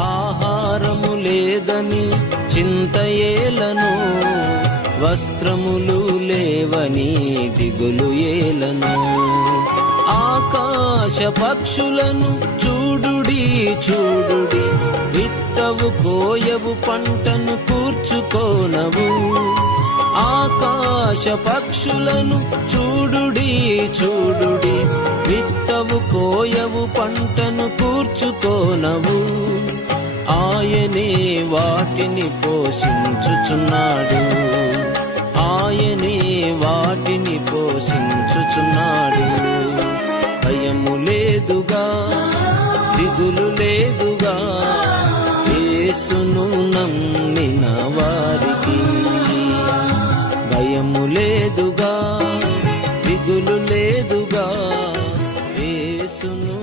ఆహారము లేదని చింతయేలను, వస్త్రములు లేవని దిగులు ఏలను. ఆకాశ పక్షులను చూడుడి చూడుడి, విత్తవు కోయవు పంటను కూర్చుకోనవు. ఆకాశ పక్షులను చూడుడి చూడుడి, విత్తవు కోయవు పంటను కూర్చుకోనవు. ఆయనే వాటిని పోషించుచున్నాడు, ఆయనే వాటిని పోషించుచున్నాడు. భయము లేదుగా, దిగులు లేదుగా, యేసును నమ్మిన వారికి. భయము లేదుగా, దిగులు లేదుగా, యేసును